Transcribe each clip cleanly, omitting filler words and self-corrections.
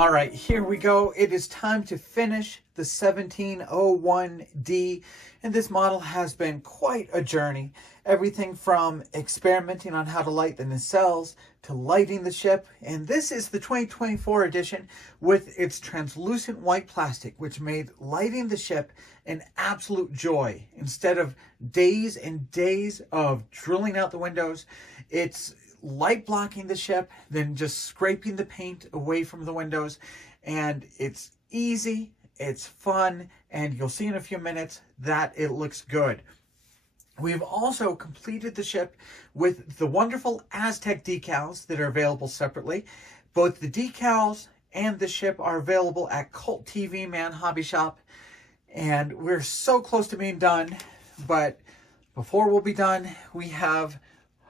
All right, here we go. It is time to finish the 1701D, and this model has been quite a journey. Everything from experimenting on how to light the nacelles to lighting the ship, and this is the 2024 edition with its translucent white plastic, which made lighting the ship an absolute joy. Instead of days and days of drilling out the windows, it's light blocking the ship, then just scraping the paint away from the windows. And it's easy, it's fun, and you'll see in a few minutes that it looks good. We've also completed the ship with the wonderful Aztec decals that are available separately. Both the decals and the ship are available at Cult TV Man Hobby Shop. And we're so close to being done, but before we'll be done, we have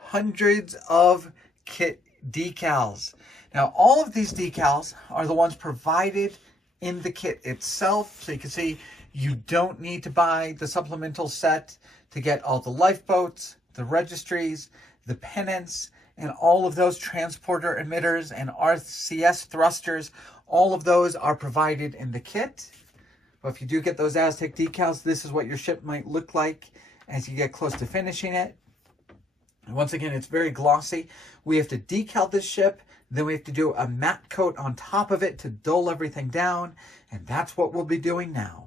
hundreds of kit decals. Now, all of these decals are the ones provided in the kit itself. So you can see you don't need to buy the supplemental set to get all the lifeboats, the registries, the pennants, and all of those transporter emitters and RCS thrusters. All of those are provided in the kit. But if you do get those Aztec decals, this is what your ship might look like as you get close to finishing it. And once again, it's very glossy. We have to decal this ship, then we have to do a matte coat on top of it to dull everything down, and that's what we'll be doing now.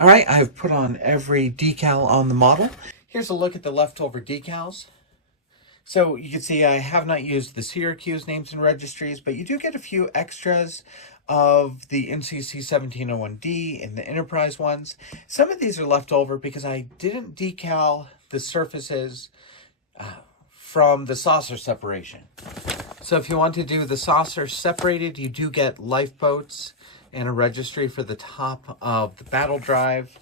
All right, I've put on every decal on the model. Here's a look at the leftover decals. So you can see I have not used the Syracuse names and registries, but you do get a few extras of the NCC 1701D and the Enterprise ones. Some of these are left over because I didn't decal the surfaces from the saucer separation. So if you want to do the saucer separated, you do get lifeboats and a registry for the top of the battle drive.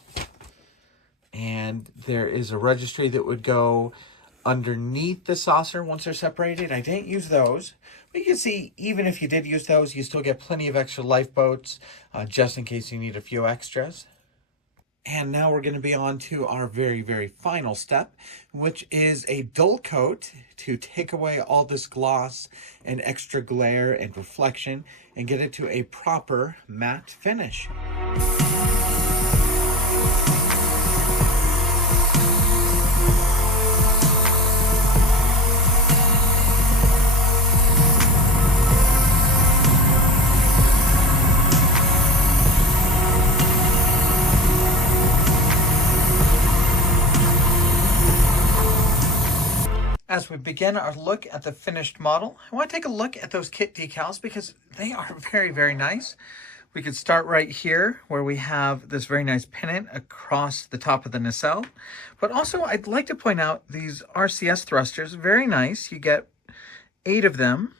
And there is a registry that would go underneath the saucer once they're separated. I didn't use those, but you can see even if you did use those, you still get plenty of extra lifeboats just in case you need a few extras. And now we're going to be on to our very final step, which is a dull coat to take away all this gloss and extra glare and reflection and get it to a proper matte finish. As we begin our look at the finished model, I want to take a look at those kit decals because they are very nice. We could start right here where we have this very nice pennant across the top of the nacelle. But also I'd like to point out these RCS thrusters, very nice. You get 8 of them.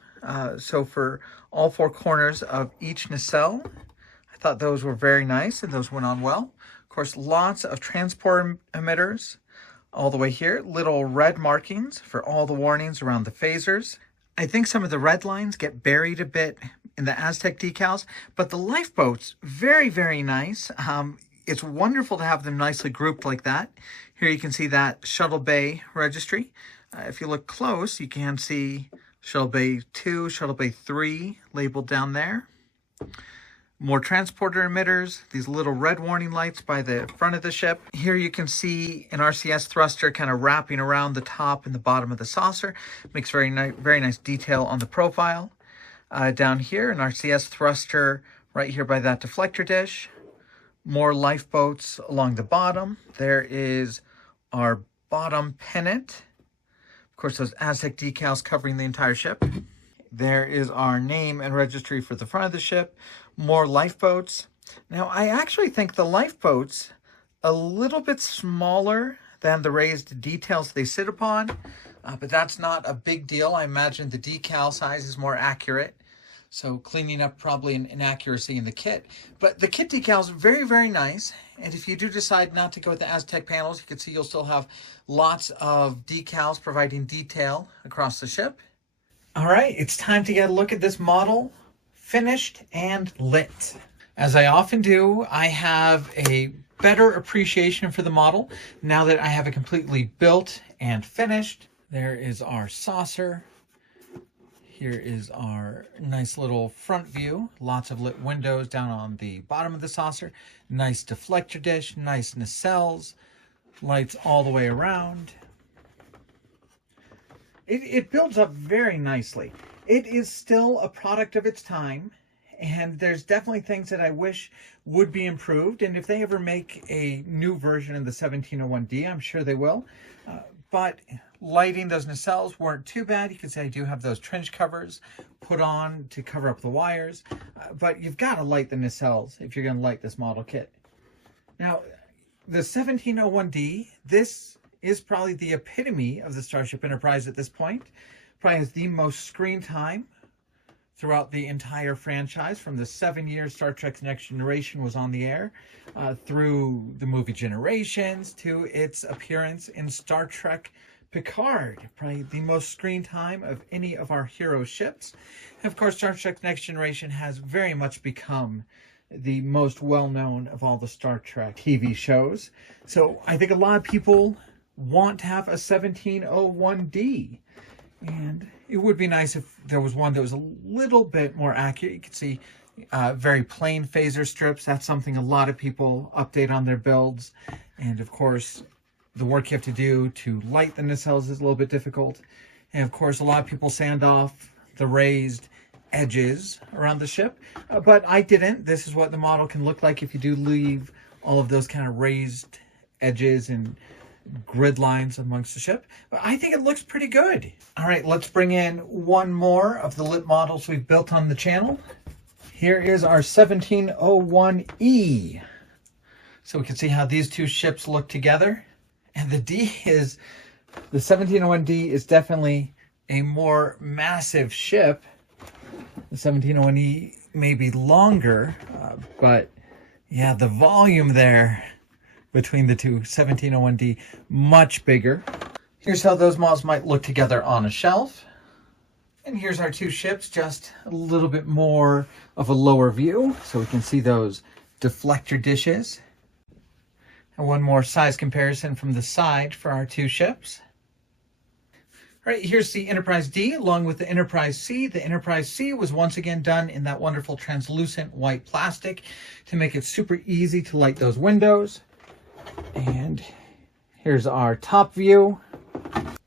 So for all 4 corners of each nacelle, I thought those were very nice and those went on well. Of course, lots of transport emitters all the way here. Little red markings for all the warnings around the phasers. I think some of the red lines get buried a bit in the Aztec decals, but the lifeboats, very nice. It's wonderful to have them nicely grouped like that. Here you can see that Shuttle Bay registry. If you look close, you can see Shuttle Bay 2, Shuttle Bay 3 labeled down there. More transporter emitters, these little red warning lights by the front of the ship. Here you can see an RCS thruster kind of wrapping around the top and the bottom of the saucer. Makes very nice detail on the profile. Down here, an RCS thruster right here by that deflector dish. More lifeboats along the bottom. There is our bottom pennant. Of course, those Aztec decals covering the entire ship. There is our name and registry for the front of the ship. More lifeboats. Now, I actually think the lifeboats a little bit smaller than the raised details they sit upon, but that's not a big deal. I imagine the decal size is more accurate, so cleaning up probably an inaccuracy in the kit. But the kit decals are very, very nice, and if you do decide not to go with the Aztec panels, you can see you'll still have lots of decals providing detail across the ship. All right, it's time to get a look at this model, finished and lit. As I often do, I have a better appreciation for the model now that I have it completely built and finished. There is our saucer. Here is our nice little front view. Lots of lit windows down on the bottom of the saucer. Nice deflector dish, nice nacelles, lights all the way around. It builds up very nicely. It is still a product of its time, and there's definitely things that I wish would be improved. And if they ever make a new version of the 1701D, I'm sure they will. But lighting, those nacelles weren't too bad. You can see I do have those trench covers put on to cover up the wires. But you've got to light the nacelles if you're going to light this model kit. Now, the 1701D, this is probably the epitome of the Starship Enterprise at this point. Probably has the most screen time throughout the entire franchise, from the 7 years Star Trek Next Generation was on the air, through the movie Generations, to its appearance in Star Trek Picard. Probably the most screen time of any of our hero ships. And of course, Star Trek Next Generation has very much become the most well-known of all the Star Trek TV shows. So I think a lot of people want to have a 1701D. And it would be nice if there was one that was a little bit more accurate. You can see very plain phaser strips. That's something a lot of people update on their builds. And of course, the work you have to do to light the nacelles is a little bit difficult. And of course, a lot of people sand off the raised edges around the ship. But I didn't. This is what the model can look like if you do leave all of those kind of raised edges and grid lines amongst the ship. But I think it looks pretty good. All right, let's bring in one more of the lit models we've built on the channel. Here is our 1701E. So we can see how these two ships look together. And the 1701D is definitely a more massive ship. The 1701E may be longer, but yeah, the volume there between the two, 1701D, much bigger. Here's how those models might look together on a shelf. And here's our two ships, just a little bit more of a lower view, so we can see those deflector dishes. And one more size comparison from the side for our two ships. All right, here's the Enterprise D along with the Enterprise C. The Enterprise C was once again done in that wonderful translucent white plastic to make it super easy to light those windows. And here's our top view.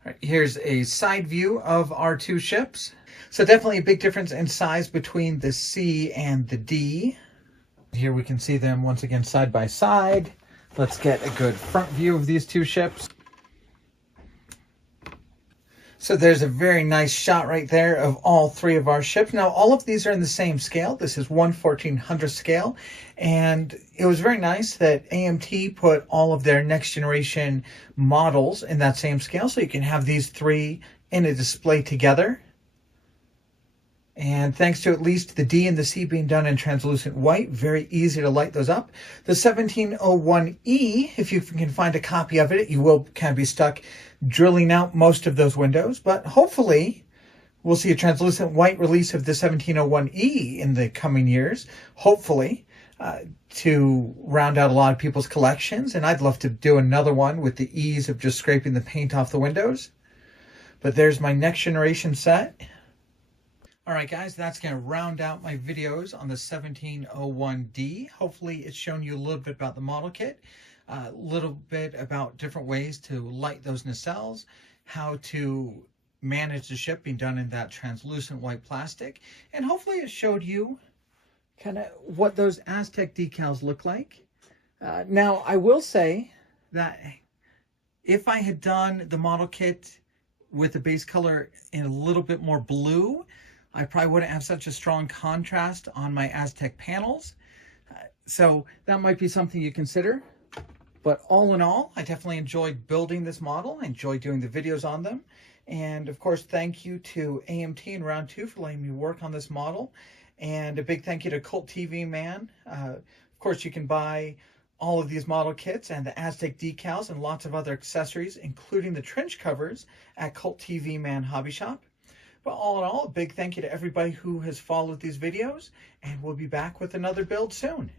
Right, here's a side view of our two ships. So definitely a big difference in size between the C and the D. Here we can see them once again side by side. Let's get a good front view of these two ships. So there's a very nice shot right there of all three of our ships. Now, all of these are in the same scale. This is 1/1400th scale. And it was very nice that AMT put all of their next generation models in that same scale. So you can have these three in a display together. And thanks to at least the D and the C being done in translucent white, very easy to light those up. The 1701E, if you can find a copy of it, you will kind of be stuck drilling out most of those windows. But hopefully, we'll see a translucent white release of the 1701E in the coming years, hopefully, to round out a lot of people's collections. And I'd love to do another one with the ease of just scraping the paint off the windows. But there's my next generation set. All right, guys, that's going to round out my videos on the 1701D. Hopefully, it's shown you a little bit about the model kit, a little bit about different ways to light those nacelles, how to manage the ship being done in that translucent white plastic, and hopefully it showed you kind of what those Aztec decals look like. Now, I will say that if I had done the model kit with the base color in a little bit more blue, I probably wouldn't have such a strong contrast on my Aztec panels. So that might be something you consider. But all in all, I definitely enjoyed building this model. I enjoyed doing the videos on them. And of course, thank you to AMT and Round 2 for letting me work on this model. And a big thank you to Cult TV Man. Of course, you can buy all of these model kits and the Aztec decals and lots of other accessories, including the trench covers at Cult TV Man Hobby Shop. But all in all, a big thank you to everybody who has followed these videos, and we'll be back with another build soon.